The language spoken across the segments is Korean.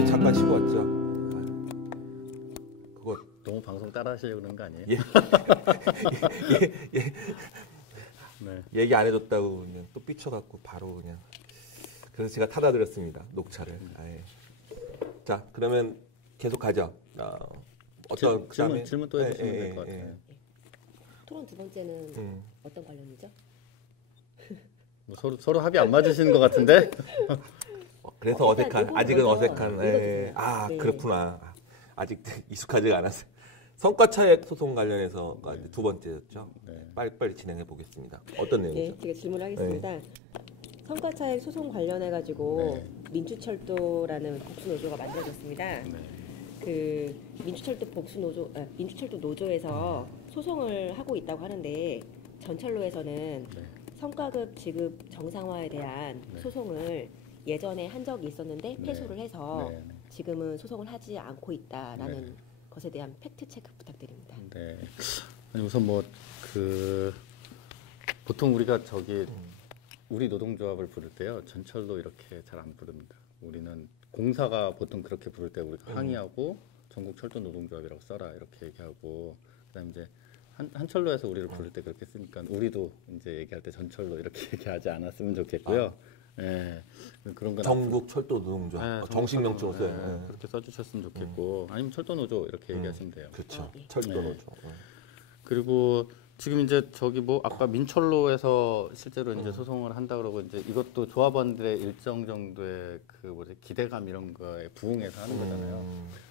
예, 잠깐 쉬고 왔죠. 그거 너무 방송 따라 하시려고 그런 거 아니에요? 예. 예. 네. 얘기 안 해줬다고 그냥 또 삐쳐갖고 바로 그냥. 그래서 제가 타다 드렸습니다. 녹차를. 아예. 자, 그러면 계속 가죠. 어떤 질문 또 해주시면 될 것 같아요. 토론 두 번째는 어떤 관련이죠? 뭐 서로 합의 안 맞으시는 것 같은데? 그래서 어색한, 아직은 어색한. 네. 네. 그렇구나. 아직 익숙하지가 않았어요. 성과차액 소송 관련해서가 이제 두 번째였죠. 네. 빨리 진행해 보겠습니다. 어떤 내용이죠? 네, 제가 질문하겠습니다. 성과차액 소송 관련해가지고 민주철도라는 복수노조가 만들어졌습니다. 네. 그 민주철도 노조에서 소송을 하고 있다고 하는데 전철로에서는 성과급 지급 정상화에 대한 소송을 예전에 한 적이 있었는데 패소를 해서 지금은 소송을 하지 않고 있다라는 것에 대한 팩트 체크 부탁드립니다. 네. 아니, 우선 보통 우리가 우리 노동조합을 부를 때요 전철도 이렇게 잘 안 부릅니다. 우리는 공사가 보통 그렇게 부를 때 우리가 항의하고 전국 철도 노동조합이라고 써라 이렇게 얘기하고 그다음 이제 한철로에서 우리를 부를 때 그렇게 쓰니까 우리도 이제 얘기할 때 전철로 이렇게 얘기하지 않았으면 좋겠고요. 예, 그런 건 전국 철도 노동조합 정식 명칭으로 써요. 그렇게 써주셨으면 좋겠고 아니면 철도 노조 이렇게 얘기하시면 돼요. 그렇죠. 철도 노조. 그리고 지금 이제 아까 민철로에서 실제로 이제 소송을 한다 그러고 이제 이것도 조합원들의 일정 정도의 기대감 이런 거에 부응해서 하는 거잖아요.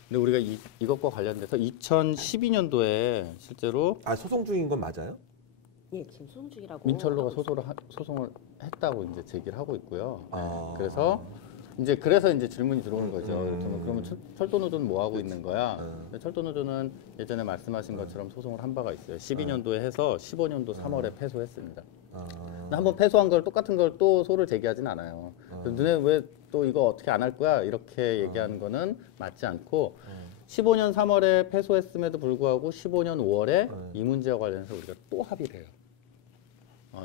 근데 우리가 이것과 관련돼서 2012년도에 실제로 소송 중인 건 맞아요? 예, 지금 소송 중이라고. 민철로가 소송을 했다고 이제 제기를 하고 있고요. 그래서 이제 질문이 들어오는 거죠. 그러면 철도노조는 뭐 하고 있는 거야? 철도노조는 예전에 말씀하신 것처럼 소송을 한 바가 있어요. 12년도에 해서 15년도 3월에 패소했습니다. 근데 한번 패소한 걸 똑같은 걸 또 소를 제기하진 않아요. 너네 왜 또 이거 어떻게 안 할 거야? 이렇게 얘기하는 거는 맞지 않고 15년 3월에 패소했음에도 불구하고 15년 5월에 이 문제와 관련해서 우리가 또 합의를 해요.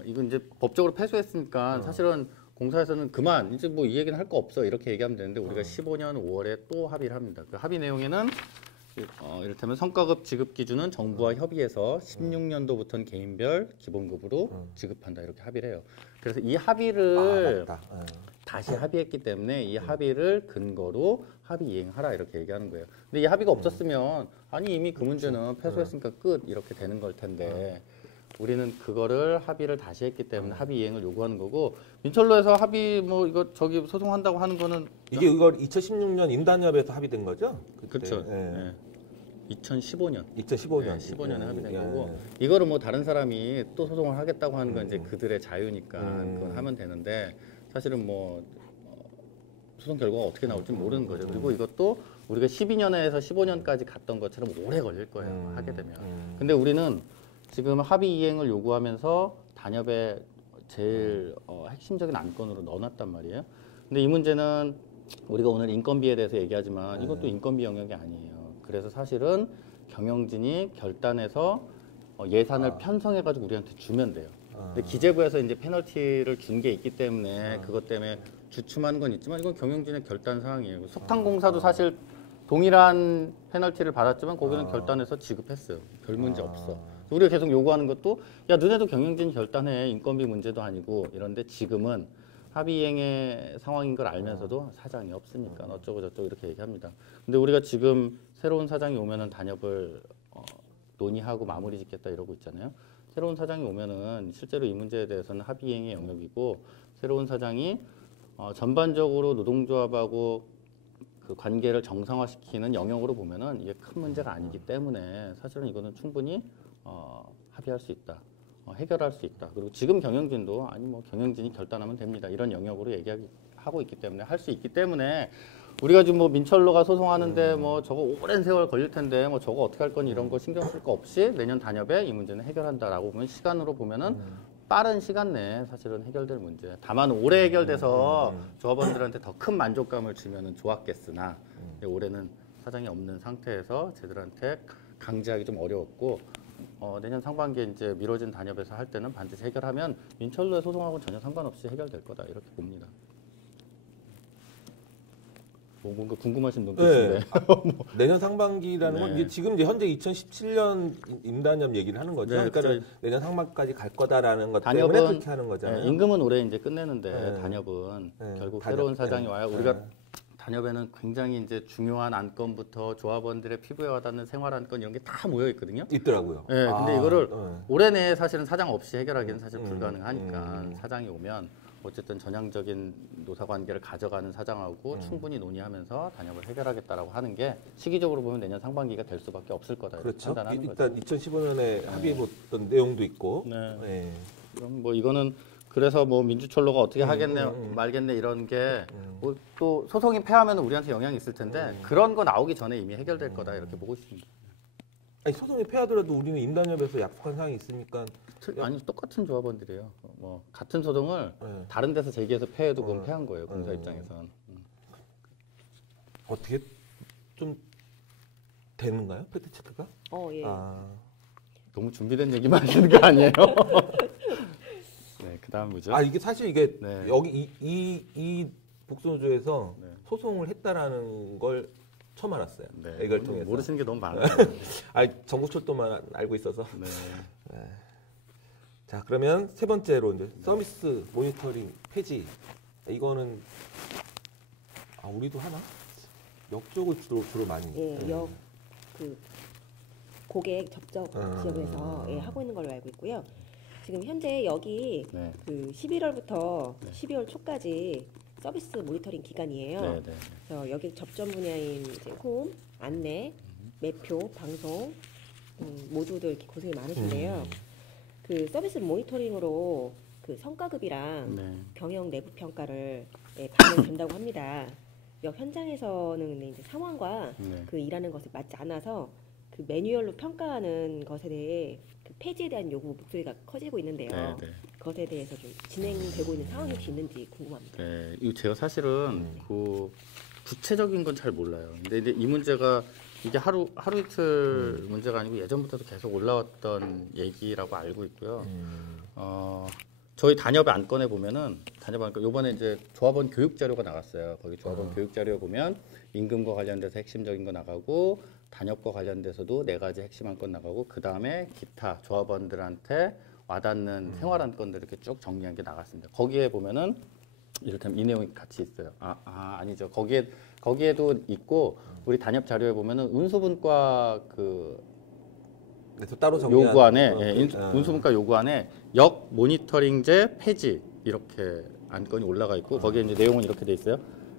이건 이제 법적으로 패소했으니까 사실은 공사에서는 그만 이제 뭐 이 얘기는 할 거 없어 이렇게 얘기하면 되는데 우리가 15년 5월에 또 합의를 합니다. 그 합의 내용에는 이를테면 성과급 지급 기준은 정부와 협의해서 16년도부터는 개인별 기본급으로 지급한다 이렇게 합의를 해요. 그래서 이 합의를 다시 합의했기 때문에 이 합의를 근거로 합의 이행하라 이렇게 얘기하는 거예요. 근데 이 합의가 없었으면 아니 이미 그 문제는 패소했으니까 끝 이렇게 되는 걸 텐데 우리는 그거를 합의를 다시 했기 때문에 합의 이행을 요구하는 거고 민철로에서 합의 소송한다고 하는 거는 이걸 2016년 임단협에서 합의된 거죠? 그렇죠. 네. 2015년. 15년에 합의된 거고 이거를 뭐 다른 사람이 또 소송을 하겠다고 하는 건 이제 그들의 자유니까 그건 하면 되는데 사실은 소송 결과가 어떻게 나올지 모르는 거죠. 그리고 이것도 우리가 12년에서 15년까지 갔던 것처럼 오래 걸릴 거예요. 하게 되면. 근데 우리는 지금 합의 이행을 요구하면서 단협에 제일 핵심적인 안건으로 넣어놨단 말이에요. 근데 이 문제는 우리가 오늘 인건비에 대해서 얘기하지만 이것도 인건비 영역이 아니에요. 그래서 사실은 경영진이 결단해서 예산을 편성해가지고 우리한테 주면 돼요. 근데 기재부에서 이제 페널티를 준 게 있기 때문에 그것 때문에 주춤하는 건 있지만 이건 경영진의 결단 사항이에요. 석탄공사도 사실 동일한 페널티를 받았지만 거기는 결단해서 지급했어요. 별 문제 없어. 우리가 계속 요구하는 것도 야 너네도 경영진 결단해 인건비 문제도 아니고 이런데 지금은 합의 이행의 상황인 걸 알면서도 사장이 없으니까 어쩌고 저쩌고 이렇게 얘기합니다. 근데 우리가 지금 새로운 사장이 오면은 단협을 논의하고 마무리 짓겠다 이러고 있잖아요. 새로운 사장이 오면은 실제로 이 문제에 대해서는 합의 이행의 영역이고 새로운 사장이 전반적으로 노동조합하고 그 관계를 정상화시키는 영역으로 보면은 이게 큰 문제가 아니기 때문에 사실은 이거는 충분히 합의할 수 있다. 해결할 수 있다. 그리고 지금 경영진도 아니 뭐 경영진이 결단하면 됩니다. 이런 영역으로 얘기하고 있기 때문에 할 수 있기 때문에 우리가 지금 뭐 민철로가 소송하는데 뭐 저거 오랜 세월 걸릴 텐데 뭐 저거 어떻게 할 거니 이런 거 신경 쓸 거 없이 내년 단협에 이 문제는 해결한다라고 보면 시간으로 보면은 빠른 시간 내에 사실은 해결될 문제. 다만 오래 해결돼서 조합원들한테 더 큰 만족감을 주면은 좋았겠으나 올해는 사장이 없는 상태에서 쟤들한테 강제하기 좀 어려웠고 내년 상반기에 이제 미뤄진 단협에서 할 때는 반드시 해결하면 민철로의 소송하고는 전혀 상관없이 해결될 거다 이렇게 봅니다. 뭔가 궁금하신 눈빛인데. 네. 내년 상반기라는 건 이게 지금 이제 현재 2017년 임단협 얘기를 하는 거죠. 네, 그러니까 내년 상반기까지 갈 거다라는 것 때문에 단협은 그렇게 하는 거잖아요. 네, 임금은 올해 이제 끝내는데 단협은 네, 결국 단협. 새로운 사장이 네. 와요. 우리가 단협에는 굉장히 이제 중요한 안건부터 조합원들의 피부에 와닿는 생활 안건 이런 게 다 모여 있거든요. 있더라고요. 네, 근데 이거를 네. 올해 내에 사실은 사장 없이 해결하기는 사실 불가능하니까 사장이 오면 어쨌든 전향적인 노사 관계를 가져가는 사장하고 충분히 논의하면서 단협을 해결하겠다라고 하는 게 시기적으로 보면 내년 상반기가 될 수밖에 없을 거다. 이렇게 그렇죠. 판단하는 일단 거죠. 2015년에 합의해봤던 내용도 있고. 네. 네. 그럼 뭐 이거는 그래서 뭐 민주철로가 어떻게 하겠네 말겠네 이런 게 또 소송이 패하면 우리한테 영향이 있을 텐데 그런 거 나오기 전에 이미 해결될 거다 이렇게 보고 있습니다. 아니 소송이 패하더라도 우리는 임단협에서 약속한 사항이 있으니까 아니 똑같은 조합원들이에요. 뭐 같은 소송을 네. 다른 데서 제기해서 패해도 그건 패한 거예요. 공사 입장에선. 어떻게 좀 되는가요? 팩트 체크가? 예. 너무 준비된 얘기만 하시는 거 아니에요? 네, 그다음 뭐죠? 이게 사실 이게 네. 여기 이 복수노조에서 네. 소송을 했다라는 걸 처음 알았어요. 네, 이걸 통해서. 모르시는 게 너무 많아요. 전국철도만 알고 있어서. 네. 자, 그러면 세 번째로 이제 서비스 모니터링 폐지. 이거는 우리도 하나? 역 쪽을 주로 많이. 그 고객 접촉 지역에서 하고 있는 걸로 알고 있고요. 지금 현재 여기 네. 그 11월부터 12월 초까지 서비스 모니터링 기간이에요. 네, 네. 그래서 여기 접점 분야인 이제 홈, 안내, 매표, 방송 모두들 이렇게 고생이 많으신데요. 그 서비스 모니터링으로 그 성과급이랑 네. 경영 내부 평가를 반영된다고 합니다. 역 현장에서는 근데 이제 상황과 네. 그 일하는 것에 맞지 않아서 그 매뉴얼로 평가하는 것에 대해 그 폐지에 대한 요구 목소리가 커지고 있는데요. 네, 네. 그것에 대해서 좀 진행되고 있는 상황이 혹시 있는지 궁금합니다. 네, 이거 제가 사실은 그 구체적인 건 잘 몰라요. 근데 이 문제가 이게 하루 이틀 문제가 아니고 예전부터도 계속 올라왔던 얘기라고 알고 있고요. 저희 단협의 안건에 보면은 단협 안건 요번에 이제 조합원 교육 자료가 나갔어요. 거기 조합원 교육 자료에 보면 임금과 관련돼서 핵심적인 거 나가고 단협과 관련돼서도 4가지 핵심 안건 나가고 그 다음에 기타 조합원들한테 와닿는 생활 안건들 이렇게 쭉 정리한 게 나갔습니다. 거기에 보면은 이를테면 이 내용이 같이 있어요. 아니죠. 거기에도 있고 우리 단협 자료에 보면은 운수분과 그 또 따로 요구안에 운수분과 요구안에 역 모니터링제 폐지 이렇게 안건이 올라가 있고 거기에 이제 내용은 이렇게 돼 있어요.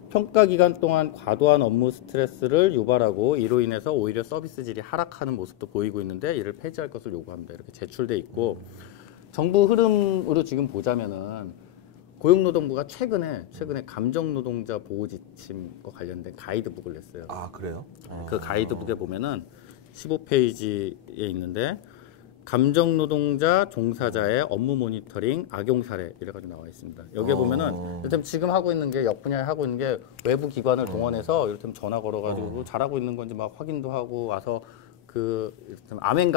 평가 기간 동안 과도한 업무 스트레스를 유발하고 이로 인해서 오히려 서비스 질이 하락하는 모습도 보이고 있는데 이를 폐지할 것을 요구합니다. 이렇게 제출돼 있고 정부 흐름으로 지금 보자면은 고용노동부가 최근에 감정노동자 보호 지침과 관련된 가이드북을 냈어요. 그래요? 그 가이드북에 보면은 15페이지에 있는데 감정노동자 종사자의 업무 모니터링 악용 사례 이래가지고 나와 있습니다. 여기에 보면은 이를테면 지금 하고 있는 게 역 분야에 하고 있는 게 외부 기관을 동원해서 이를테면 전화 걸어가지고 잘하고 있는 건지 막 확인도 하고 와서 그 이를테면 암행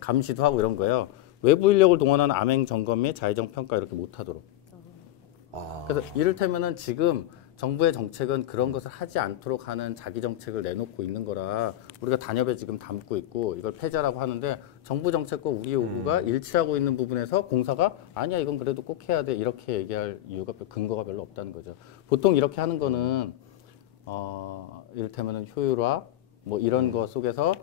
감시도 하고 이런 거예요. 외부 인력을 동원하는 암행 점검 및 자의적 평가 이렇게 못하도록. 그래서 이를테면은 지금 정부의 정책은 그런 것을 하지 않도록 하는 자기 정책을 내놓고 있는 거라 우리가 단협에 지금 담고 있고 이걸 폐지하라고 하는데 정부 정책과 우리 요구가 일치하고 있는 부분에서 공사가 아니야 이건 그래도 꼭 해야 돼 이렇게 얘기할 이유가 근거가 별로 없다는 거죠. 보통 이렇게 하는 거는 이를테면은 효율화 뭐 이런 거 속에서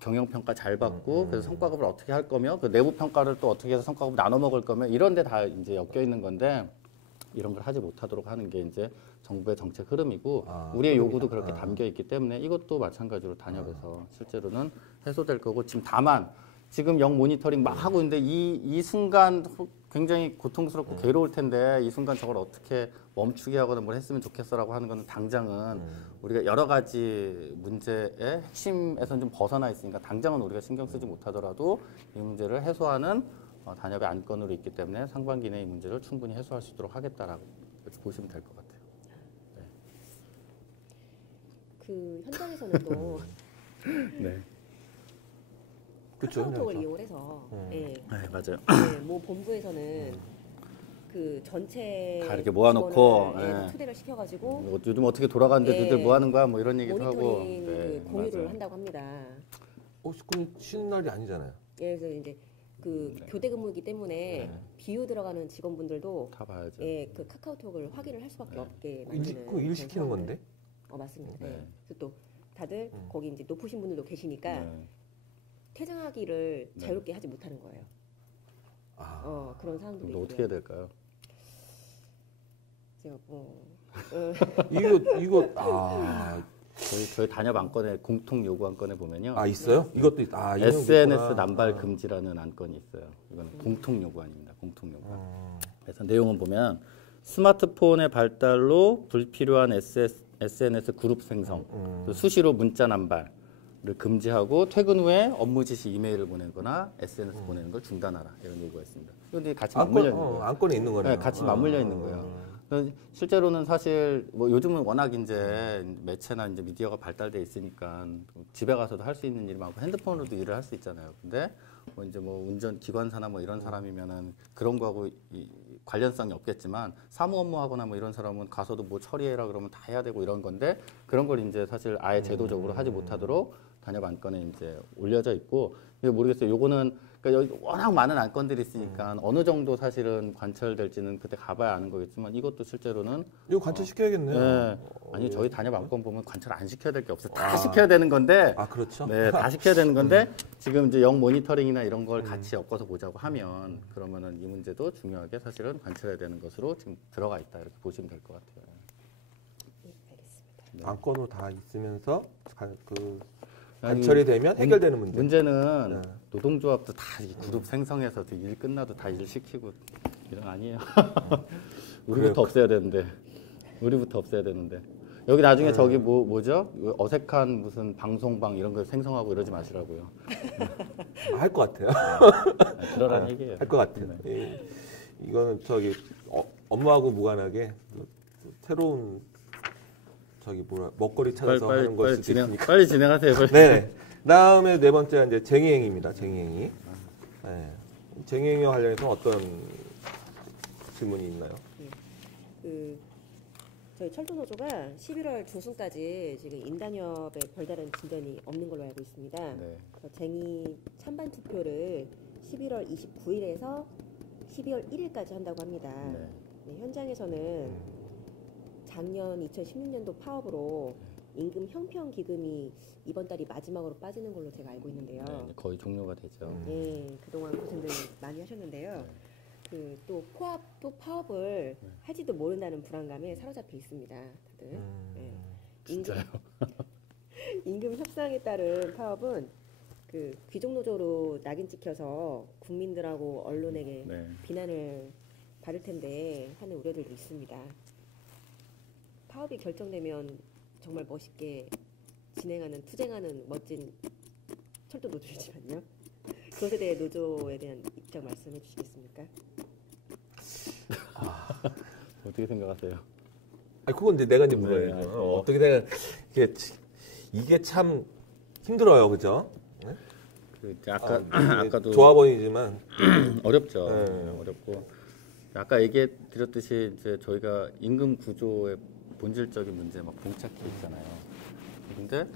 경영 평가 잘 받고 그래서 성과급을 어떻게 할 거며 그 내부 평가를 또 어떻게 해서 성과급 나눠 먹을 거며 이런 데 다 이제 엮여 있는 건데 이런 걸 하지 못하도록 하는 게 이제 정부의 정책 흐름이고 우리의 요구도 그렇게 담겨 있기 때문에 이것도 마찬가지로 단협에서 실제로는 해소될 거고 지금 다만 지금 역 모니터링 막 하고 있는데 이 순간 굉장히 고통스럽고 괴로울 텐데 이 순간 저걸 어떻게 멈추게 하거나 뭘 했으면 좋겠어라고 하는 건 당장은 우리가 여러 가지 문제의 핵심에서는 좀 벗어나 있으니까 당장은 우리가 신경 쓰지 못하더라도 이 문제를 해소하는 단협의 안건으로 있기 때문에 상반기 내에 이 문제를 충분히 해소할 수 있도록 하겠다라고 이렇게 보시면 될 것 같아요. 네. 그 현장에서는 또 네. 카카오톡을 이용을 해서 네, 맞아요. 뭐 본부에서는 그 전체 다 이렇게 모아놓고, 직원을, 예. 초대를 시켜가지고 뭐 요즘 어떻게 돌아가는데 예. 너희들 뭐 하는 거야? 뭐 이런 얘기도 하고. 모니터링 네, 그 공유를 맞아요. 한다고 합니다. 그럼 쉬는 날이 아니잖아요. 예, 그래서 이제 그 교대 근무이기 때문에 비유 들어가는 직원분들도 다 봐야죠. 예, 그 카카오톡을 확인을 할 수밖에 없게 일 만드는 일 시키는 그런 건데? 맞습니다. 네. 예. 그래서 또 다들 거기 이제 높으신 분들도 계시니까 네. 퇴장하기를 네. 자유롭게 하지 못하는 거예요. 그런 상황들이 또 어떻게 해야 될까요? 제가 이거 저희 단협 안건에 공통 요구 안건에 보면요. 있어요? 이것도 SNS 남발 금지라는 안건이 있어요. 이건 공통 요구안입니다. 공통 요구안. 그래서 내용은 보면 스마트폰의 발달로 불필요한 SNS 그룹 생성, 또 수시로 문자 남발을 금지하고 퇴근 후에 업무 지시 이메일을 보내거나 SNS 보내는 걸 중단하라 이런 요구가 있습니다. 그런데 같이 맞물려 있는 거예요. 안건에 있는 거네요. 네, 같이 맞물려 있는 거예요. 실제로는 사실 뭐 요즘은 워낙 이제 매체나 이제 미디어가 발달돼 있으니까 집에 가서도 할 수 있는 일이 많고 핸드폰으로도 일을 할 수 있잖아요. 근데 뭐 이제 뭐 운전 기관사나 뭐 이런 사람이면은 그런 거하고 관련성이 없겠지만 사무 업무하거나 뭐 이런 사람은 가서도 뭐 처리해라 그러면 다 해야 되고 이런 건데 그런 걸 이제 사실 아예 제도적으로 하지 못하도록 단협 안건에 이제 올려져 있고 이거 모르겠어요. 요거는 그러니까 여기 워낙 많은 안건들이 있으니까 어느 정도 사실은 관철될지는 그때 가봐야 아는 거겠지만 이것도 실제로는 이거 관철시켜야겠네요. 네. 아니 저희 단협 안건 보면 관철 안 시켜야 될 게 없어요. 다 시켜야 되는 건데. 그렇죠. 네, 다 시켜야 되는 건데 지금 이제 영 모니터링이나 이런 걸 같이 엮어서 보자고 하면 그러면은 이 문제도 중요하게 사실은 관철해야 되는 것으로 지금 들어가 있다 이렇게 보시면 될 것 같아요. 네, 알겠습니다. 네. 안건으로 다 있으면서 관철이 되면 해결되는 문제. 문제는 노동조합도 다 그룹 생성해서 일 끝나도 다 일 시키고 이런 거 아니에요. 우리부터 없애야 되는데. 우리부터 없애야 되는데. 여기 나중에 저기 뭐죠? 어색한 무슨 방송방 이런 걸 생성하고 이러지 마시라고요. 할 것 같아요. 그러라는 얘기예요. 할 것 같아요. 예. 이거는 업무하고 무관하게 새로운 먹거리 찾아서 하는 것일 수도 있으니까. 빨리 진행하세요. 빨리. 네. 다음에 네 번째 이제 쟁의행위입니다. 쟁의행위. 네. 쟁의행위와 관련해서 어떤 질문이 있나요? 저희 철도노조가 11월 중순까지 지금 인단협에 별다른 진전이 없는 걸로 알고 있습니다. 네. 그래서 쟁의 찬반 투표를 11월 29일에서 12월 1일까지 한다고 합니다. 네. 네, 현장에서는 작년 2016년도 파업으로 임금 형평 기금이 이번 달이 마지막으로 빠지는 걸로 제가 알고 있는데요. 네, 거의 종료가 되죠. 네, 그동안 고생들 많이 하셨는데요. 또 파업을 할지도 모른다는 불안감에 사로잡혀 있습니다. 다들. 네. 진짜요? 임금 협상에 따른 파업은 귀족 노조로 낙인 찍혀서 국민들하고 언론에게 비난을 받을 텐데 하는 우려들도 있습니다. 파업이 결정되면 정말 멋있게 진행하는 투쟁하는 멋진 철도 노조이지만요. 그것에 대해 노조에 대한 입장 말씀해 주시겠습니까? 어떻게 생각하세요? 그건 이제 내가 이제 물어야죠. 어떻게 내가 이게 참 힘들어요, 그죠? 네? 아까도 조합원이지만 어렵죠. 어렵고 아까 얘기해 드렸듯이 이제 저희가 임금 구조의 본질적인 문제 막 봉착해 있잖아요. 근데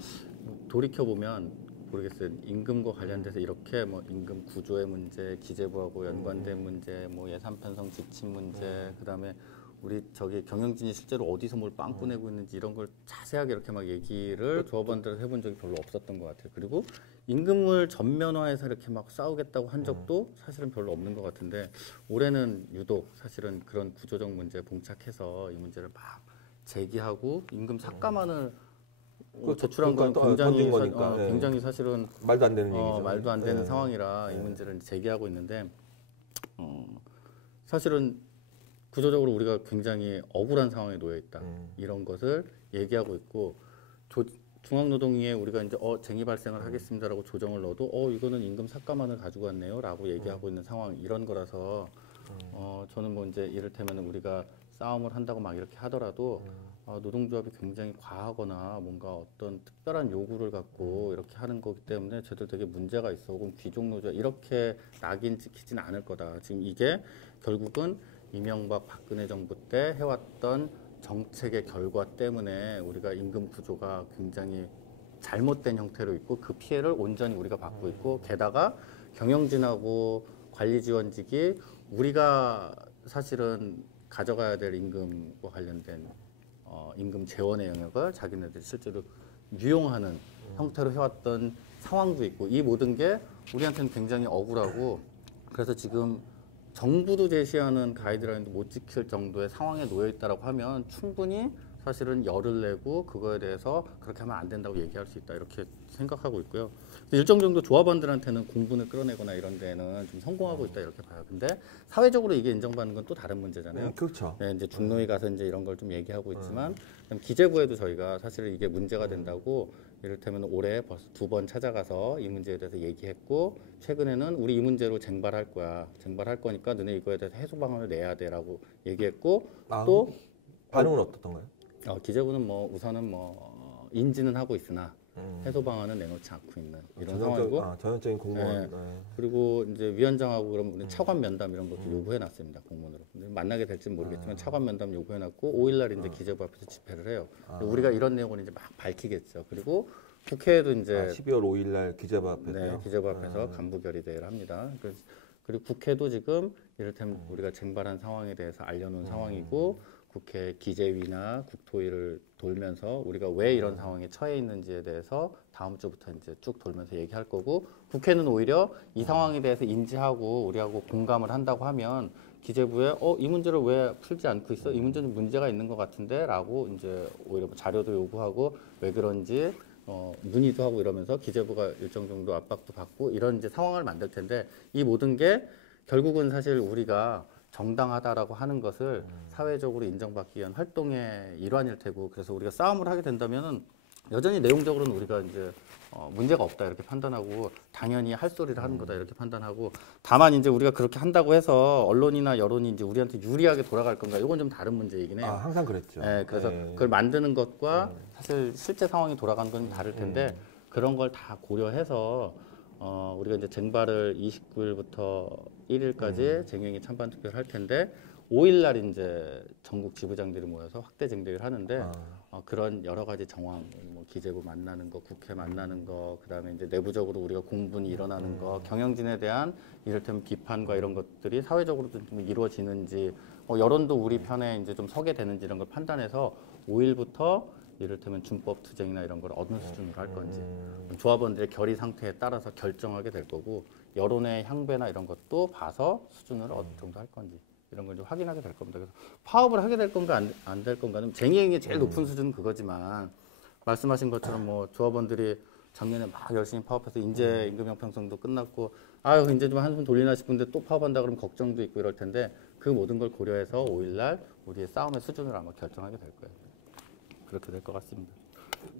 돌이켜 보면 모르겠어요. 임금과 관련돼서 이렇게 뭐 임금 구조의 문제, 기재부하고 연관된 문제, 뭐 예산 편성 지침 문제, 그다음에 우리 경영진이 실제로 어디서 뭘 빵꾸 내고 있는지 이런 걸 자세하게 이렇게 막 얘기를 조합원들한테 해본 적이 별로 없었던 것 같아요. 그리고 임금을 전면화해서 이렇게 막 싸우겠다고 한 적도 사실은 별로 없는 것 같은데 올해는 유독 사실은 그런 구조적 문제에 봉착해서 이 문제를 막 제기하고 임금 삭감안을 제출한 건 굉장히 사실은 말도 안 되는 얘기죠. 말도 안 되는 상황이라 이 문제를 제기하고 있는데 사실은 구조적으로 우리가 굉장히 억울한 상황에 놓여 있다. 이런 것을 얘기하고 있고 중앙노동위에 우리가 이제 쟁의 발생을 하겠습니다라고 조정을 넣어도 이거는 임금 삭감안을 가지고 왔네요라고 얘기하고 있는 상황 이런 거라서 저는 뭐 이제 이를테면 우리가 싸움을 한다고 막 이렇게 하더라도 노동조합이 굉장히 과하거나 뭔가 어떤 특별한 요구를 갖고 이렇게 하는 거기 때문에 쟤들 되게 문제가 있어. 혹은 귀족 노조 이렇게 낙인 찍히진 않을 거다. 지금 이게 결국은 이명박 박근혜 정부 때 해왔던 정책의 결과 때문에 우리가 임금 구조가 굉장히 잘못된 형태로 있고 그 피해를 온전히 우리가 받고 있고 게다가 경영진하고 관리지원직이 우리가 사실은 가져가야 될 임금과 관련된 임금 재원의 영역을 자기네들이 실제로 유용하는 형태로 해왔던 상황도 있고 이 모든 게 우리한테는 굉장히 억울하고 그래서 지금 정부도 제시하는 가이드라인도 못 지킬 정도의 상황에 놓여 있다라고 하면 충분히 사실은 열을 내고 그거에 대해서 그렇게 하면 안 된다고 얘기할 수 있다 이렇게 생각하고 있고요. 일정 정도 조합원들한테는 공분을 끌어내거나 이런 데는 좀 성공하고 있다 이렇게 봐요. 근데 사회적으로 이게 인정받는 건 또 다른 문제잖아요. 그렇죠. 네, 이제 중노위 가서 이제 이런 걸 좀 얘기하고 있지만 기재부에도 저희가 사실 이게 문제가 된다고 이를테면 올해 벌써 2번 찾아가서 이 문제에 대해서 얘기했고 최근에는 우리 이 문제로 쟁발할 거야. 쟁발할 거니까 너네 이거에 대해서 해소 방안을 내야 돼라고 얘기했고 또 반응은 어떻던가요? 기재부는 뭐 우선은 뭐 인지는 하고 있으나 해소 방안은 내놓지 않고 있는 이런 상황이고 전형적인 공무원. 네. 그리고 이제 위원장하고 그럼 우리 차관 면담 이런 것도 요구해 놨습니다 공문으로. 근데 만나게 될지는 모르겠지만 차관 면담 요구해 놨고 5일날 이제 기재부 앞에서 집회를 해요. 우리가 이런 내용을 이제 막 밝히겠죠. 그리고 국회에도 이제 12월 5일날 기재부 앞에서 네, 기재부 앞에서 간부 결의대회를 합니다. 그리고 국회도 지금 이를테면 우리가 쟁발한 상황에 대해서 알려놓은 상황이고. 국회 기재위나 국토위를 돌면서 우리가 왜 이런 상황에 처해 있는지에 대해서 다음 주부터 이제 쭉 돌면서 얘기할 거고 국회는 오히려 이 상황에 대해서 인지하고 우리하고 공감을 한다고 하면 기재부에 이 문제를 왜 풀지 않고 있어? 이 문제는 문제가 있는 것 같은데라고 이제 오히려 자료도 요구하고 왜 그런지 문의도 하고 이러면서 기재부가 일정 정도 압박도 받고 이런 이제 상황을 만들 텐데 이 모든 게 결국은 사실 우리가 정당하다라고 하는 것을 사회적으로 인정받기 위한 활동의 일환일 테고 그래서 우리가 싸움을 하게 된다면은 여전히 내용적으로는 우리가 이제 문제가 없다 이렇게 판단하고 당연히 할 소리를 하는 거다 이렇게 판단하고 다만 이제 우리가 그렇게 한다고 해서 언론이나 여론이 이제 우리한테 유리하게 돌아갈 건가 이건 좀 다른 문제이긴 해요. 항상 그랬죠. 네, 그래서 그걸 만드는 것과 사실 실제 상황이 돌아가는 건 다를 텐데 그런 걸 다 고려해서 우리가 이제 쟁발을 29일부터 1일까지 쟁행위 찬반 투표를 할 텐데 5일날 이제 전국 지부장들이 모여서 확대 쟁대를 하는데 그런 여러 가지 정황, 뭐 기재부 만나는 거, 국회 만나는 거, 그다음에 이제 내부적으로 우리가 공분이 일어나는 거, 경영진에 대한 이를테면 비판과 이런 것들이 사회적으로도 좀 이루어지는지, 여론도 우리 편에 이제 좀 서게 되는지 이런 걸 판단해서 5일부터 이를테면 준법 투쟁이나 이런 걸 어느 수준으로 할 건지 조합원들의 결의 상태에 따라서 결정하게 될 거고 여론의 향배나 이런 것도 봐서 수준을 어느 정도 할 건지 이런 걸 좀 확인하게 될 겁니다. 그래서 파업을 하게 될 건가 안 될 건가는 쟁의행위의 제일 높은 수준은 그거지만 말씀하신 것처럼 뭐 조합원들이 작년에 막 열심히 파업해서 인재 임금 형평성도 끝났고 이제 좀 한숨 돌리나 싶은데 또 파업한다 그러면 걱정도 있고 이럴 텐데 그 모든 걸 고려해서 5일날 우리의 싸움의 수준을 아마 결정하게 될 거예요. 그렇게 될 것 같습니다.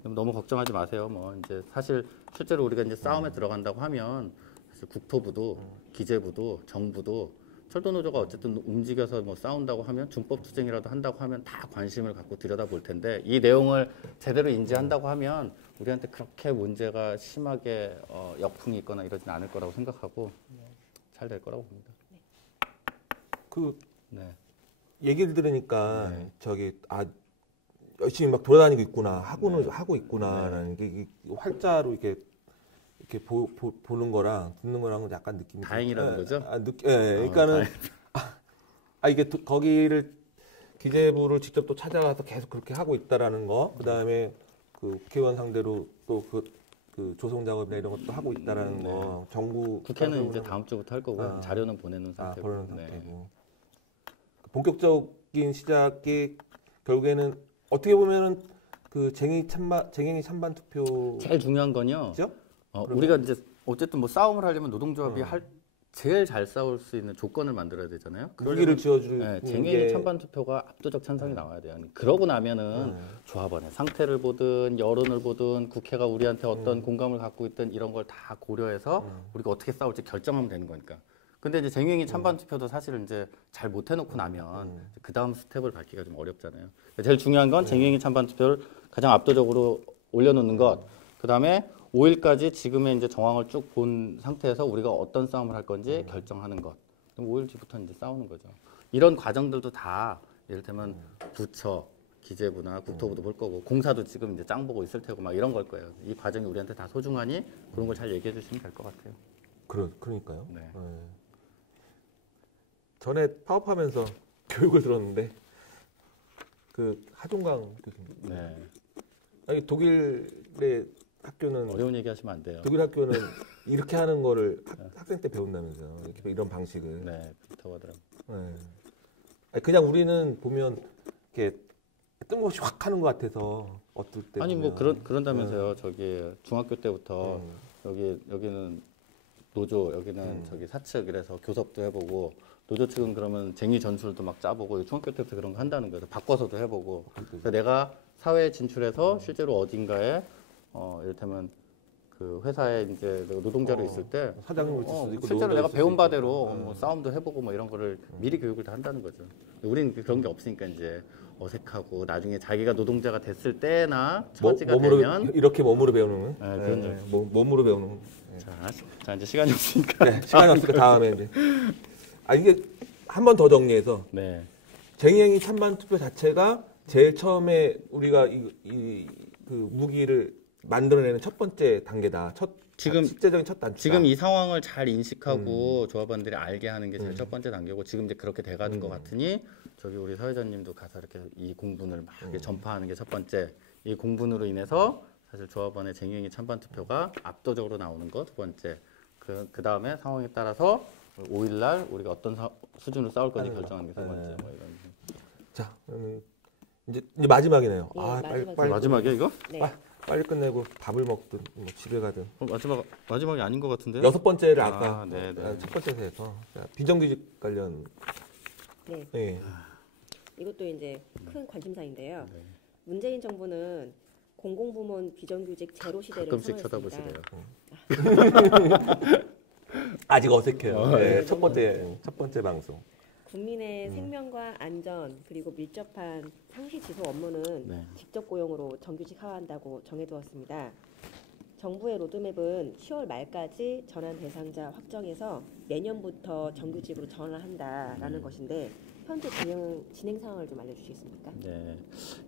너무 걱정하지 마세요. 뭐 이제 사실 실제로 우리가 이제 싸움에 들어간다고 하면 사실 국토부도 기재부도 정부도 철도노조가 어쨌든 움직여서 뭐 싸운다고 하면 준법 투쟁이라도 한다고 하면 다 관심을 갖고 들여다볼 텐데 이 내용을 제대로 인지한다고 하면 우리한테 그렇게 문제가 심하게 역풍이 있거나 이러진 않을 거라고 생각하고 잘 될 거라고 봅니다. 얘기를 들으니까 열심히 막 돌아다니고 있구나 하고 있구나라는 게 활자로 이렇게 보는 거랑 듣는 거랑은 약간 느낌이 다행이라는 거죠? 그러니까는 이게 거기를 기재부를 직접 또 찾아가서 계속 그렇게 하고 있다라는 거, 그 다음에 그 국회의원 상대로 또 그 조성 작업이나 이런 것도 하고 있다라는 거, 정부 국회는 이제 다음 주부터 할 거고 자료는 보내놓은 상태고. 보내놓은 상태고. 본격적인 시작이 결국에는 어떻게 보면은 그 쟁행위 찬반 투표 제일 중요한 건요. 그죠? 우리가 이제 어쨌든 뭐 싸움을 하려면 노동조합이 제일 잘 싸울 수 있는 조건을 만들어야 되잖아요. 무기를 쥐어줄 쟁행위 찬반 투표가 압도적 찬성이 나와야 돼요. 그러고 나면은 조합원의 상태를 보든 여론을 보든 국회가 우리한테 어떤 공감을 갖고 있든 이런 걸 다 고려해서 우리가 어떻게 싸울지 결정하면 되는 거니까. 근데 이제 쟁행위 찬반 투표도 사실은 이제 잘 못 해놓고 나면 그 다음 스텝을 밟기가 좀 어렵잖아요. 제일 중요한 건 쟁행위 찬반 투표를 가장 압도적으로 올려놓는 것. 그 다음에 5일까지 지금의 이제 정황을 쭉 본 상태에서 우리가 어떤 싸움을 할 건지 결정하는 것. 그럼 5일 뒤부터 이제 싸우는 거죠. 이런 과정들도 다 이를테면 부처, 기재부나 국토부도 볼 거고 공사도 지금 이제 짱 보고 있을 테고 막 이런 걸 거예요. 이 과정이 우리한테 다 소중하니 그런 걸 잘 얘기해 주시면 될 것 같아요. 그러니까요. 네. 전에 파업하면서 교육을 들었는데 그 하종강 교수님. 네. 아니 독일의 학교는 어려운 얘기 하시면 안 돼요. 독일 학교는 이렇게 하는 거를 학생 때 배운다면서요. 이런 방식을. 네, 그렇다고 하더라고요. 네. 아니, 그냥 우리는 보면 이렇게 뜬금없이 확 하는 것 같아서 어떨 때 아니 뭐 그런다면서요. 저기 중학교 때부터 음. 여기는 노조, 여기는 저기 사측 이래서 교섭도 해보고 노조 측은 그러면 쟁의 전술도 막 짜보고 중학교 때부터 그런 거 한다는 거예요. 바꿔서도 해보고. 그래서 내가 사회에 진출해서 실제로 어딘가에 이를테면 그 회사에 이제 내가 노동자로 있을 때 사장님으로 있을 수도 있고 실제로 내가 노동자로 배운 있을 바대로 수도 있고. 뭐 싸움도 해보고 뭐 이런 거를 미리 교육을 다 한다는 거죠. 우리는 그런 게 없으니까 이제 어색하고 나중에 자기가 노동자가 됐을 때나 처지가 되면 이렇게 몸으로 배우는 네, 그런 점. 몸으로 배우는 자 이제 시간이 없으니까 네, 시간이 없으니까 다음에 이제 이게 한 번 더 정리해서 네. 쟁의행위 찬반 투표 자체가 제일 처음에 우리가 그 무기를 만들어내는 첫 번째 단계다. 지금 실제적인 첫 단추다. 지금 이 상황을 잘 인식하고 조합원들이 알게 하는 게 제일 첫 번째 단계고 지금 이제 그렇게 돼가는 것 같으니 저기 우리 사회자님도 가서 이렇게 이 공분을 막 이렇게 전파하는 게 첫 번째. 이 공분으로 인해서 사실 조합원의 쟁의행위 찬반 투표가 압도적으로 나오는 거 두 번째. 그 다음에 상황에 따라서 5일날 우리가 어떤 수준으로 싸울 건지 결정하는 게 세 번째. 뭐 이런. 자, 이제 마지막이네요. 네, 빨리 마지막이야 이거? 네. 빨리 끝내고 밥을 먹든 뭐 집에 가든. 마지막이 아닌 것 같은데? 여섯 번째를 아까 네. 첫 번째에서 해서 비정규직 관련. 네. 네. 이것도 이제 큰 관심사인데요. 문재인 정부는 공공부문 비정규직 제로 시대를 가끔씩 선언했습니다. 쳐다보시네요. 아직 어색해요. 네. 첫 번째 방송. 국민의 생명과 안전 그리고 밀접한 상시 지속 업무는 네. 직접 고용으로 정규직화한다고 정해두었습니다. 정부의 로드맵은 10월 말까지 전환 대상자 확정해서 내년부터 정규직으로 전환한다라는 것인데 현재 진행 상황을 좀 알려주시겠습니까? 네.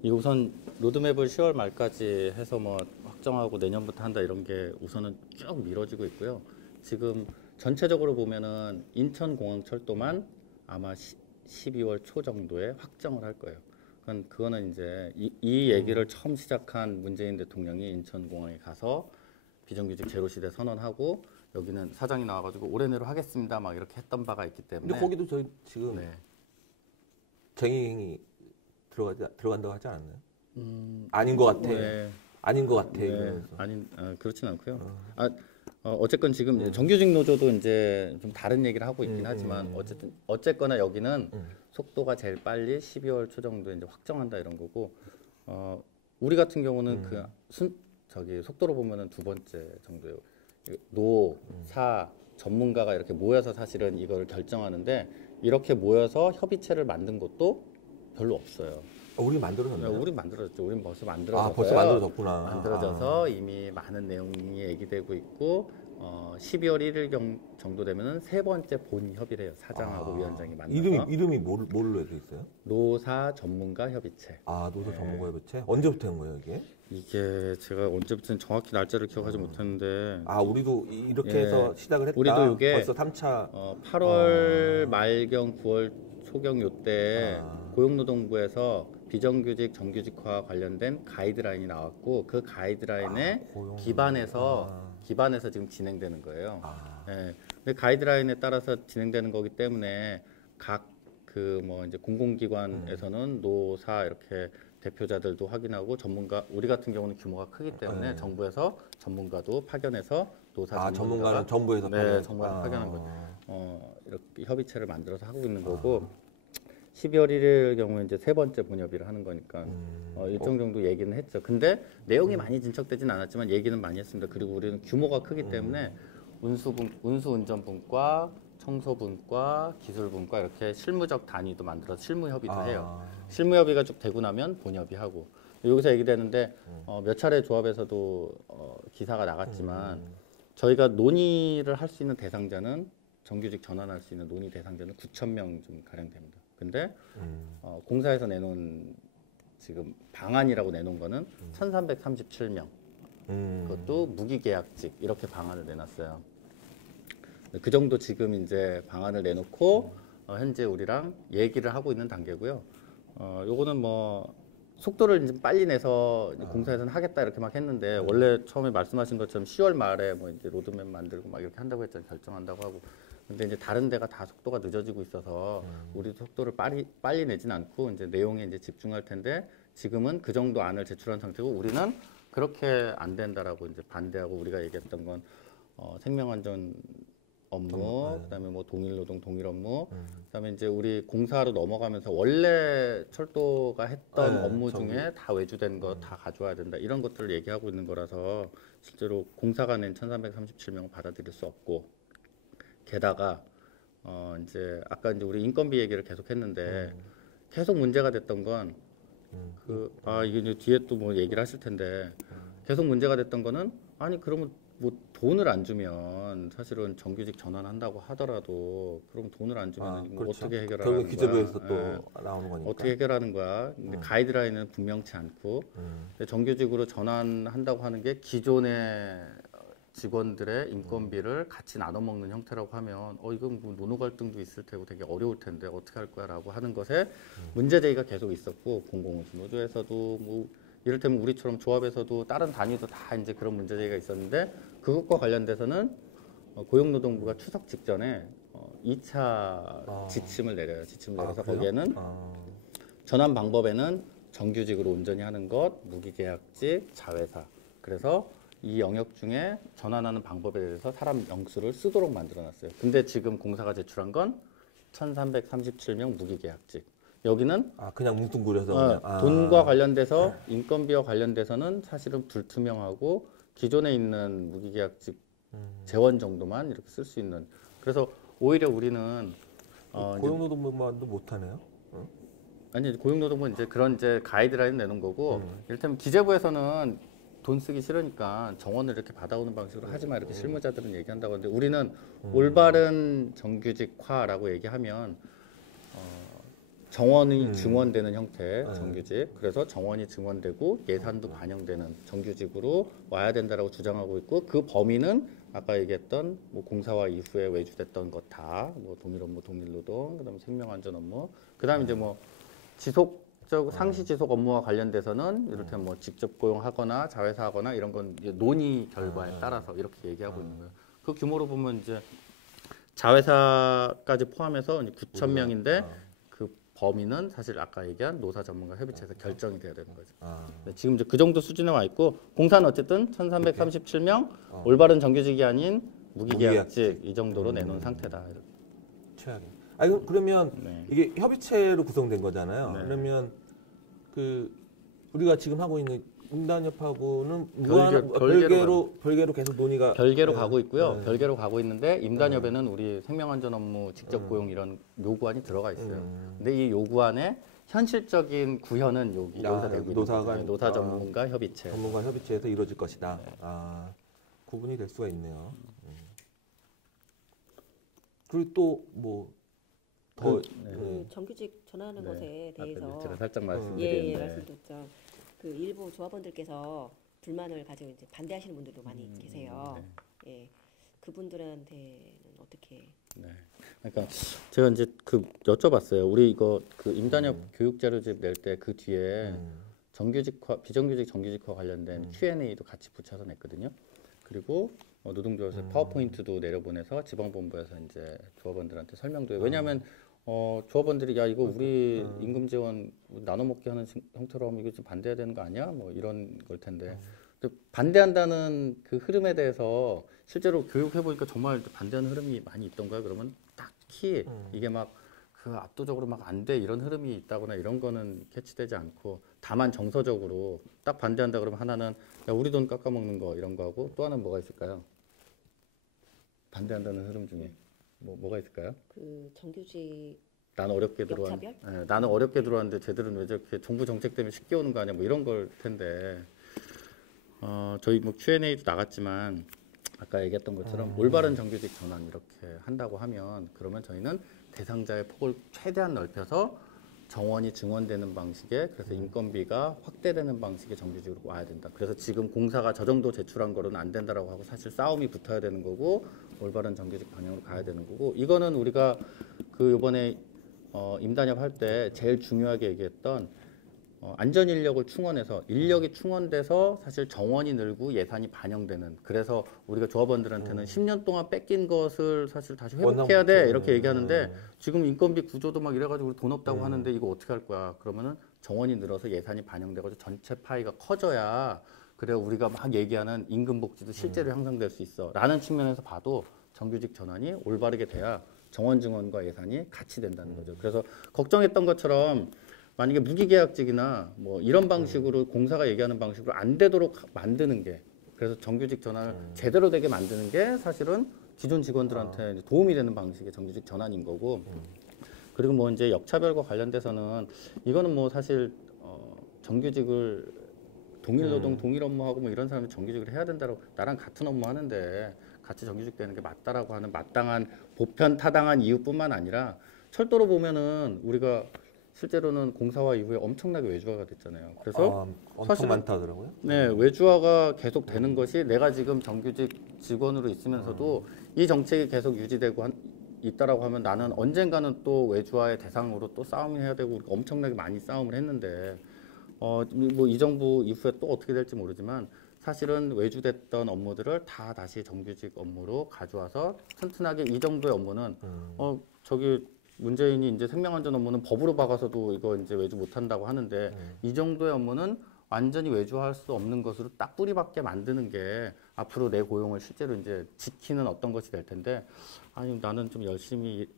이 우선 로드맵을 10월 말까지 해서 뭐 확정하고 내년부터 한다 이런 게 우선은 쭉 미뤄지고 있고요. 지금 전체적으로 보면은 인천공항철도만 아마 12월 초 정도에 확정을 할 거예요. 그거는 이제 이 얘기를 처음 시작한 문재인 대통령이 인천공항에 가서 비정규직 제로 시대 선언하고 여기는 사장이 나와가지고 올해 내로 하겠습니다 막 이렇게 했던 바가 있기 때문에. 근데 거기도 저희 지금 네. 쟁의행위 들어간다고 하지 않았나요? 아닌 것 같아. 네. 아닌 것 같아. 네, 이러면서. 그렇진 않고요. 어쨌건 지금 이제 정규직 노조도 이제 좀 다른 얘기를 하고 있긴 하지만 어쨌거나 여기는 속도가 제일 빨리 12월 초 정도에 이제 확정한다 이런 거고 우리 같은 경우는 저기 속도로 보면은 두 번째 정도예요. 노, 사, 전문가가 이렇게 모여서 사실은 이걸 결정하는데 이렇게 모여서 협의체를 만든 것도 별로 없어요. 우리 만들어졌나요? 우리 만들어졌죠. 우린 벌써 만들어졌어요. 벌써 만들어졌구나. 만들어져서 이미 많은 내용이 얘기되고 있고 12월 1일 정도 되면은 세 번째 본 협의를 해요. 사장하고 위원장이 만나서. 이름이 뭘로 돼 있어요? 노사 전문가 협의체. 노사 전문가 협의체? 언제부터 한 거예요, 이게? 이게 제가 언제부터는 정확히 날짜를 기억하지 못했는데 우리도 이렇게 해서 시작을 했다. 우리도 이게 벌써 3차 8월 말경 9월 초경 요때 고용노동부에서 비정규직 정규직화 관련된 가이드라인이 나왔고 그 가이드라인에 기반해서 지금 진행되는 거예요. 예. 근데 가이드라인에 따라서 진행되는 거기 때문에 각 그 뭐 이제 공공기관에서는 노사 이렇게 대표자들도 확인하고 전문가 우리 같은 경우는 규모가 크기 때문에 정부에서 전문가도 파견해서 노사 전문가는 정부에서 정부에서 파견한 거예요. 이렇게 협의체를 만들어서 하고 있는 거고 12월 1일 경우에 이제 세 번째 본협의를 하는 거니까 일정 정도 얘기는 했죠. 근데 내용이 많이 진척되진 않았지만 얘기는 많이 했습니다. 그리고 우리는 규모가 크기 때문에 운수운전분과 청소분과 기술분과 이렇게 실무적 단위도 만들어서 실무협의도 해요. 실무협의가 쭉 되고 나면 본협의하고 여기서 얘기되는데 몇 차례 조합에서도 기사가 나갔지만 저희가 논의를 할 수 있는 대상자는 정규직 전환할 수 있는 논의 대상자는 9,000명 좀 가량 됩니다. 근데 공사에서 내놓은 지금 방안이라고 내놓은 거는 1337명. 그것도 무기계약직 이렇게 방안을 내놨어요. 그 정도 지금 이제 방안을 내놓고 현재 우리랑 얘기를 하고 있는 단계고요. 요거는 뭐 속도를 이제 빨리 내서 공사에서는 하겠다 이렇게 막 했는데 원래 처음에 말씀하신 것처럼 10월 말에 뭐 이제 로드맵 만들고 막 이렇게 한다고 했잖아요. 결정한다고 하고. 근데 이제 다른 데가 다 속도가 늦어지고 있어서 우리도 속도를 빨리 내진 않고 이제 내용에 이제 집중할 텐데 지금은 그 정도 안을 제출한 상태고 우리는 그렇게 안 된다라고 이제 반대하고 우리가 얘기했던 건 생명안전 업무, 그다음에 뭐 동일 노동, 동일 업무, 그다음에 이제 우리 공사로 넘어가면서 원래 철도가 했던 업무 중에 다 외주된 거 다 가져와야 된다 이런 것들을 얘기하고 있는 거라서 실제로 공사가 낸 1337명을 받아들일 수 없고 게다가 이제 아까 이제 우리 인건비 얘기를 계속 했는데 계속 문제가 됐던 건 이게 이제 뒤에 또 뭐 얘기를 하실 텐데 계속 문제가 됐던 거는 아니 그러면 뭐 돈을 안 주면 사실은 정규직 전환한다고 하더라도 그럼 돈을 안 주면 뭐 그렇죠. 어떻게 해결하는 결국 거야? 기재부에서 또 나오는 거니까. 어떻게 해결하는 거야? 근데 가이드라인은 분명치 않고 근데 정규직으로 전환한다고 하는 게 기존의 직원들의 인건비를 같이 나눠 먹는 형태라고 하면 이건 뭐 노노 갈등도 있을 테고 되게 어려울 텐데 어떻게 할 거야라고 하는 것에 문제 제기가 계속 있었고 공공운수 노조에서도 뭐 이를테면 우리처럼 조합에서도 다른 단위도 다 이제 그런 문제 제기가 있었는데 그것과 관련돼서는 고용노동부가 추석 직전에 2차 지침을 내려요. 지침을 내려서 거기에는 전환 방법에는 정규직으로 온전히 하는 것, 무기계약직, 자회사. 그래서 이 영역 중에 전환하는 방법에 대해서 사람 영수를 쓰도록 만들어놨어요. 근데 지금 공사가 제출한 건 1337명 무기계약직. 여기는 그냥 뭉뚱그려서 돈과 관련돼서 인건비와 관련돼서는 사실은 불투명하고 기존에 있는 무기계약직 재원 정도만 이렇게 쓸 수 있는. 그래서 오히려 우리는 고용노동부만도 못하네요. 아니 고용노동부는 이제 그런 이제 가이드라인 내는 거고 이를테면 기재부에서는 돈 쓰기 싫으니까 정원을 이렇게 받아오는 방식으로 하지 마 이렇게 실무자들은 얘기한다고 하는데 우리는 올바른 정규직화라고 얘기하면 정원이 증원되는 형태 정규직 그래서 정원이 증원되고 예산도 반영되는 정규직으로 와야 된다라고 주장하고 있고 그 범위는 아까 얘기했던 뭐 공사와 이후에 외주됐던 것 다 뭐 동일 업무 동일 노동 그다음에 생명안전 업무 그다음에 이제 뭐 지속적 상시 지속 업무와 관련돼서는 이를테면 뭐 직접 고용하거나 자회사하거나 이런 건 이제 논의 결과에 따라서 이렇게 얘기하고 있는 거예요. 그 규모로 보면 이제 자회사까지 포함해서 9천 명인데 그 범위는 사실 아까 얘기한 노사 전문가 협의체에서 결정이 돼야 되는 거죠. 지금 이제 그 정도 수준에 와 있고 공사는 어쨌든 1337명 올바른 정규직이 아닌 무기계약직 이 정도로 내놓은 상태다. 최악이야. 그러면 이게 협의체로 구성된 거잖아요. 그러면 그 우리가 지금 하고 있는 임단협하고는 별개로 계속 논의가 별개로 가고 있고요. 별개로 가고 있는데 임단협에는 우리 생명안전 업무 직접 고용 이런 요구안이 들어가 있어요. 근데 이 요구안에 현실적인 구현은 여기서 되고 있는 거예요. 노사 전문가 협의체. 전문가 협의체에서 이루어질 것이다. 구분이 될 수가 있네요. 그리고 또 뭐 더 정규직 전환하는 것에 대해서 제가 살짝 말씀드렸는데 말씀드렸죠. 그 일부 조합원들께서 불만을 가지고 이제 반대하시는 분들도 많이 계세요. 그분들한테는 어떻게? 그러니까 제가 이제 그 여쭤봤어요. 우리 이거 그 임단협 교육 자료집 낼 때 그 뒤에 정규직화, 비정규직 정규직화 관련된 Q&A도 같이 붙여서 냈거든요. 그리고 노동조합에서 파워포인트도 내려보내서 지방본부에서 이제 조합원들한테 설명도 해요. 왜냐하면 조합원들이 야 이거 우리 임금 지원 나눠 먹기 하는 형태로 하면 이거 좀 반대해야 되는 거 아니야? 뭐 이런 걸 텐데 반대한다는 그 흐름에 대해서 실제로 교육해 보니까 정말 반대하는 흐름이 많이 있던가요? 그러면 딱히 이게 막 그 압도적으로 막 안 돼 이런 흐름이 있다거나 이런 거는 캐치되지 않고 다만 정서적으로 딱 반대한다 그러면 하나는 야 우리 돈 깎아먹는 거 이런 거 하고 또 하나는 뭐가 있을까요? 반대한다는 흐름 중에 뭐가 있을까요? 그 정규직 나는 어렵게 들어왔 나는 어렵게 들어왔는데 쟤들은 왜 저렇게 정부 정책 때문에 쉽게 오는 거 아니야? 뭐 이런 걸 텐데 저희 뭐 Q&A도 나갔지만 아까 얘기했던 것처럼 올바른 정규직 전환 이렇게 한다고 하면 그러면 저희는 대상자의 폭을 최대한 넓혀서 정원이 증원되는 방식에 그래서 인건비가 확대되는 방식의 정규직으로 와야 된다. 그래서 지금 공사가 저 정도 제출한 거로는 안 된다라고 하고 사실 싸움이 붙어야 되는 거고 올바른 정규직 방향으로 가야 되는 거고 이거는 우리가 그 이번에 임단협 할 때 제일 중요하게 얘기했던 안전 인력을 충원해서 인력이 충원돼서 사실 정원이 늘고 예산이 반영되는 그래서 우리가 조합원들한테는 10년 동안 뺏긴 것을 사실 다시 회복해야 돼 이렇게 얘기하는데 지금 인건비 구조도 막 이래가지고 우리 돈 없다고 하는데 이거 어떻게 할 거야 그러면은 정원이 늘어서 예산이 반영돼가지고 전체 파이가 커져야 그래야 우리가 막 얘기하는 임금 복지도 실제로 향상될 수 있어 라는 측면에서 봐도 정규직 전환이 올바르게 돼야 정원 증원과 예산이 같이 된다는 거죠. 그래서 걱정했던 것처럼 만약에 무기계약직이나 뭐 이런 방식으로 공사가 얘기하는 방식으로 안 되도록 만드는 게 그래서 정규직 전환을 제대로 되게 만드는 게 사실은 기존 직원들한테 이제 도움이 되는 방식의 정규직 전환인 거고 그리고 뭐 이제 역차별과 관련돼서는 이거는 뭐 사실 정규직을 동일 노동 동일 업무하고 뭐 이런 사람이 정규직을 해야 된다고 나랑 같은 업무 하는데 같이 정규직 되는 게 맞다라고 하는 마땅한 보편 타당한 이유뿐만 아니라 철도로 보면은 우리가 실제로는 공사화 이후에 엄청나게 외주화가 됐잖아요. 그래서 엄청 많다 하더라고요. 네, 외주화가 계속 되는 것이 내가 지금 정규직 직원으로 있으면서도 이 정책이 계속 유지되고 있다라고 하면 나는 언젠가는 또 외주화의 대상으로 또 싸움을 해야 되고 엄청나게 많이 싸움을 했는데 뭐 이 정부 이후에 또 어떻게 될지 모르지만 사실은 외주됐던 업무들을 다 다시 정규직 업무로 가져와서 튼튼하게 이 정도의 업무는 저기 문재인이 이제 생명안전 업무는 법으로 박아서도 이거 이제 외주 못한다고 하는데 이 정도의 업무는 완전히 외주할 수 없는 것으로 딱 뿌리박게 만드는 게 앞으로 내 고용을 실제로 이제 지키는 어떤 것이 될 텐데 아니 나는 좀 열심히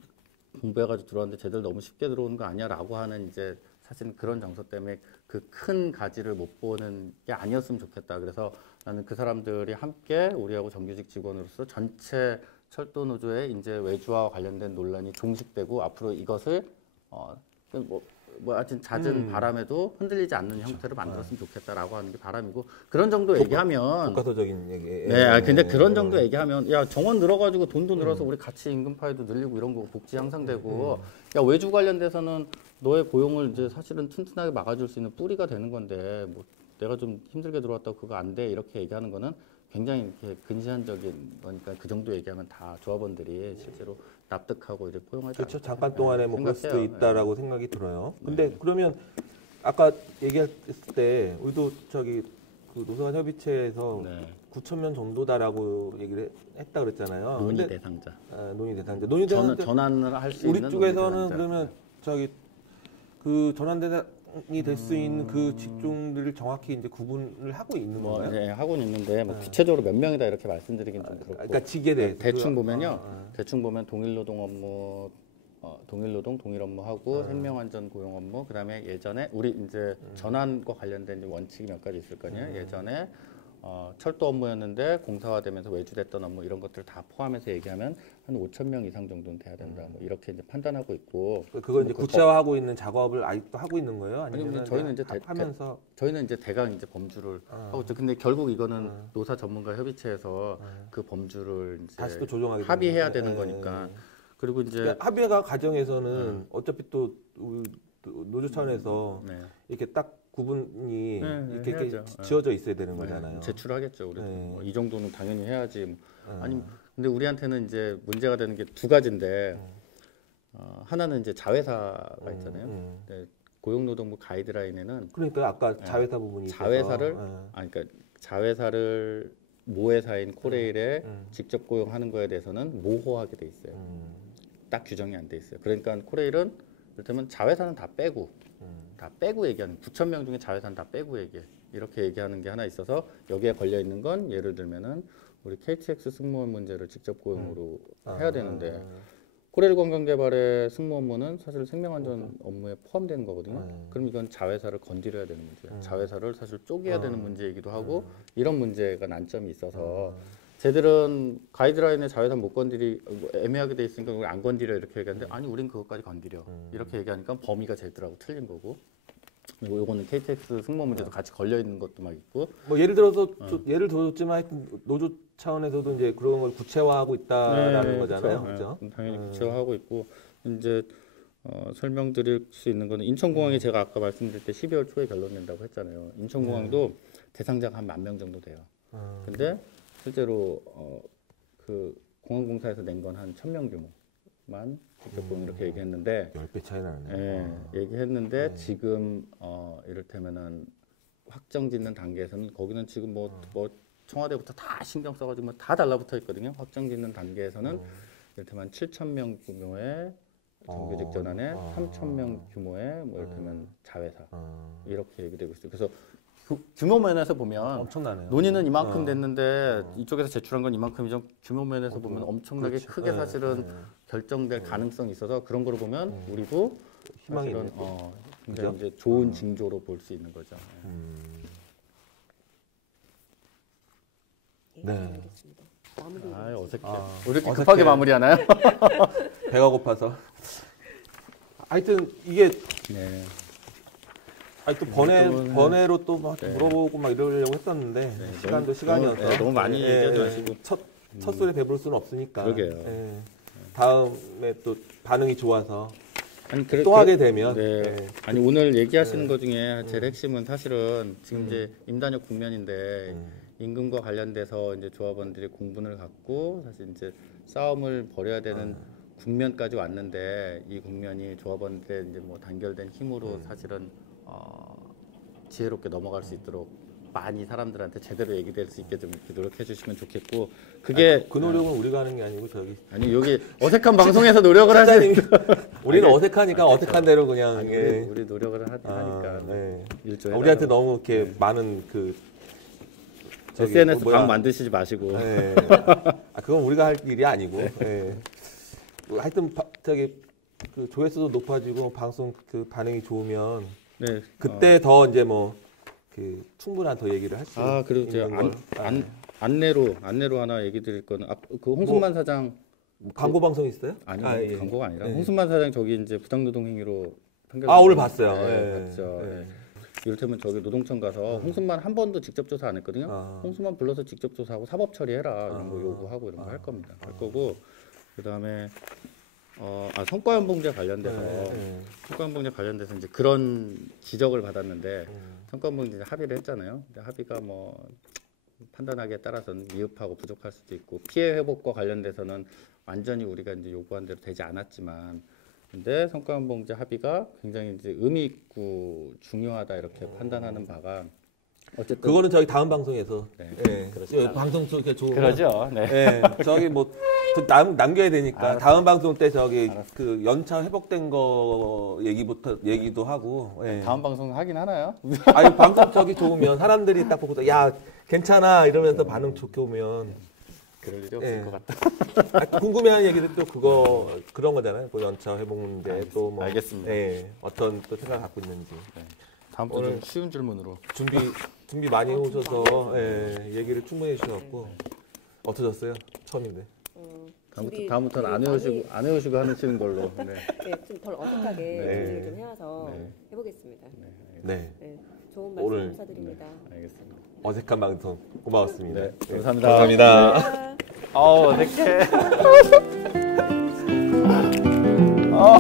공부해가지고 들어왔는데 쟤들 너무 쉽게 들어오는 거 아니야라고 하는 이제 사실 그런 정서 때문에 그 큰 가지를 못 보는 게 아니었으면 좋겠다. 그래서 나는 그 사람들이 함께 우리하고 정규직 직원으로서 전체 철도 노조의 이제 외주화와 관련된 논란이 종식되고 앞으로 이것을 하여튼 잦은 바람에도 흔들리지 않는 형태로 만들었으면 좋겠다라고 하는 게 바람이고 그런 정도 얘기하면 교과서적인 얘기. 네, 근데 그런 정도 얘기하면 야 정원 늘어가지고 돈도 늘어서 우리 같이 임금 파이도 늘리고 이런 거 복지 향상되고 야 외주 관련돼서는 너의 고용을 이제 사실은 튼튼하게 막아줄 수 있는 뿌리가 되는 건데 뭐 내가 좀 힘들게 들어왔다고 그거 안 돼 이렇게 얘기하는 거는 굉장히 이렇게 근시안적인 거니까 그 정도 얘기하면 다 조합원들이 실제로 납득하고 이제 포용하지 그렇죠. 않을까. 잠깐 동안에 뭐 그럴 수도 생각해요. 있다라고 생각이 들어요. 근데 그러면 아까 얘기했을 때 우리도 저기 그 노사간 협의체에서 네. 9천 명 정도다라고 얘기를 했다 그랬잖아요. 논의 근데 대상자. 논의 대상자. 논의 대상자. 전환을 할 수 우리 있는 쪽에서는 논의 대상자. 그러면 저기 그 전환 대상이 될 수 있는 그 직종들을 정확히 이제 구분을 하고 있는 뭐 건가요? 네, 하고는 있는데 뭐 구체적으로 몇 명이다 이렇게 말씀드리긴 좀 그렇고. 그러니까 직에 대충 보면요. 대충 보면 동일노동 업무, 동일노동 동일 업무하고 생명안전 고용 업무, 그다음에 예전에 우리 이제 전환과 관련된 이제 원칙이 몇 가지 있을 거 아니에요. 예전에 철도 업무였는데 공사화되면서 외주됐던 업무 이런 것들을 다 포함해서 얘기하면 한 5천 명 이상 정도는 돼야 된다. 뭐 이렇게 이제 판단하고 있고. 그걸 이제 구체화하고 있는 작업을 아직도 하고 있는 거예요? 아니면 아니, 저희는 이제 하면서 저희는 이제 대강 이제 범주를 하고 있죠. 근데 결국 이거는 노사 전문가 협의체에서 그 범주를 이제 다시 또 조정하게 합의해야 되는 되는 거니까. 그리고 이제 그러니까 합의가 과정에서는 어차피 또 노조 차원에서 네. 이렇게 딱 구분이 이렇게 해야죠. 지어져 있어야 되는 거잖아요. 제출하겠죠. 우리 네. 이 정도는 당연히 해야지. 아니 근데 우리한테는 이제 문제가 되는 게 두 가지인데 하나는 이제 자회사가 있잖아요. 네, 고용노동부 가이드라인에는 그러니까 아까 자회사 부분이 자회사를 있어서, 그러니까 자회사를 모회사인 코레일에 직접 고용하는 거에 대해서는 모호하게 돼 있어요. 딱 규정이 안 돼 있어요. 그러니까 코레일은 이를테면 자회사는 다 빼고 얘기하는 9천 명 중에 자회사는 다 빼고 얘기해. 이렇게 얘기하는 게 하나 있어서 여기에 걸려 있는 건 예를 들면은 우리 KTX 승무원 문제를 직접 고용으로 해야 되는데 코레일 관광개발의 승무 업무는 사실 생명안전 업무에 포함되는 거거든요. 그럼 이건 자회사를 건드려야 되는 문제예요. 자회사를 사실 쪼개야 되는 문제이기도 하고 이런 문제가 난점이 있어서 쟤들은 가이드라인에 자회사 못 건드리 애매하게 돼 있으니까 우리 안 건드려 이렇게 얘기하는데 아니 우린 그것까지 건드려 이렇게 얘기하니까 범위가 쟤들하고 틀린 거고 요거는 KTX 승모 문제도 같이 걸려 있는 것도 막 있고. 뭐 예를 들어서 예를 들었지만 하여튼 노조 차원에서도 이제 그런 걸 구체화하고 있다라는 거잖아요. 그렇죠? 당연히 구체화하고 있고 이제 설명드릴 수 있는 거는 인천공항이 제가 아까 말씀드릴 때 12월 초에 결론낸다고 했잖아요. 인천공항도 대상자가 한 10,000명 정도 돼요. 근데 실제로 그 공항공사에서 낸 건 한 1,000명 규모만 직접 이렇게 얘기했는데 10배 차이 나네. 예, 얘기했는데 지금 이를테면은 확정 짓는 단계에서는 거기는 지금 뭐 청와대부터 다 신경 써가지고 뭐 다 달라붙어 있거든요. 확정 짓는 단계에서는 이를테면 7,000명 규모의 정규직 전환에 3,000명 규모의 뭐 이를테면 자회사 이렇게 얘기되고 있어요. 그래서 규모 면에서 보면 엄청나네요. 논의는 이만큼 됐는데 이쪽에서 제출한 건 이만큼이죠. 규모 면에서 보면 엄청나게 그렇죠. 크게 사실은 결정될 가능성이 있어서 그런 거로 보면 우리도 희망이 사실은 있는 굉장히 이제 좋은 징조로 볼 수 있는 거죠. 네. 네. 알겠습니다. 마무리. 아 어색해. 아, 왜 이렇게 어색해. 급하게 마무리하나요? 배가 고파서. 하여튼 이게 네. 또 번외로 또 막 물어보고 막 이러려고 했었는데 시간도 시간이어서 너무 많이 얘기하지 마시고 첫 소리 배부를 수는 없으니까. 그러게요. 예. 다음에 또 반응이 좋아서 아니 또 하게 되면 네. 예. 아니 오늘 얘기하시는 것 중에 제일 핵심은 사실은 지금 이제 임단협 국면인데 임금과 관련돼서 이제 조합원들이 공분을 갖고 사실 이제 싸움을 벌여야 되는 국면까지 왔는데 이 국면이 조합원들의 이제 뭐 단결된 힘으로 사실은 지혜롭게 넘어갈 수 있도록 많이 사람들한테 제대로 얘기될 수 있게 좀 이렇게 노력해 주시면 좋겠고 그게 그 노력은 우리가 하는 게 아니고 저기 아니 여기 어색한 방송에서 노력을 하시는 우리는 어색하니까 어색한 대로 그냥 아니, 예. 우리 노력을 하니까 네. 일조해 우리한테 너무 이렇게 많은 그 저기 SNS 뭐야. 방 만드시지 마시고 예. 그건 우리가 할 일이 아니고 예. 하여튼 저기 그 조회수도 높아지고 방송 그 반응이 좋으면 네. 그때 더 이제 뭐 그 충분한 더 얘기를 할 수 그리고 제가 있는 걸. 안내로 하나 얘기 드릴 거는 그 홍순만 사장 광고 방송 있어요? 아니 예. 광고가 아니라 예. 홍순만 사장 저기 이제 부당노동 행위로 판결 오늘 봤어요. 네, 예. 봤죠. 예. 네. 이를테면 저기 노동청 가서 홍순만 한 번도 직접 조사 안 했거든요. 홍순만 불러서 직접 조사하고 사법 처리해라 이런 거 요구하고 이런 거 할 겁니다. 할 거고 그다음에 성과연봉제 관련돼서 성과연봉제 관련돼서 이제 그런 지적을 받았는데 성과연봉제 합의를 했잖아요. 근데 합의가 뭐 판단하기에 따라서는 미흡하고 부족할 수도 있고 피해 회복과 관련돼서는 완전히 우리가 이제 요구한 대로 되지 않았지만 근데 성과연봉제 합의가 굉장히 이제 의미 있고 중요하다 이렇게 판단하는 바가 어쨌든 그거는 저희 다음 방송에서 네. 예. 그렇죠. 방송 속에 좋으면 그러죠. 네. 예. 저기 뭐 남겨야 되니까 다음 방송 때 저기 그 연차 회복된 거 얘기도 하고 예. 다음 방송 하긴 하나요? 아니 방송 저기 좋으면 사람들이 딱 보고 야 괜찮아 이러면서 반응 좋게 오면 그럴 일이 없을 예. 것 같다. 궁금해하는 얘기들 또 그런 거잖아요. 그 연차 회복 문제 또 뭐 알겠습니다. 예. 어떤 또 생각 갖고 있는지 다음부터 좀 쉬운 질문으로. 준비 많이 해오셔서 예. 얘기를 충분히 해주셔갖고 어떠셨어요? 처음인데. 다음부터는 안 해오시고 하시는 걸로. 네. 네, 좀 덜 어색하게 준비를 좀 해와서 해보겠습니다. 네. 네, 좋은 말씀 오늘 감사드립니다. 알겠습니다. 어색한 방송 고마웠습니다. 네, 네. 감사합니다. 감사합니다. 어색해. 어.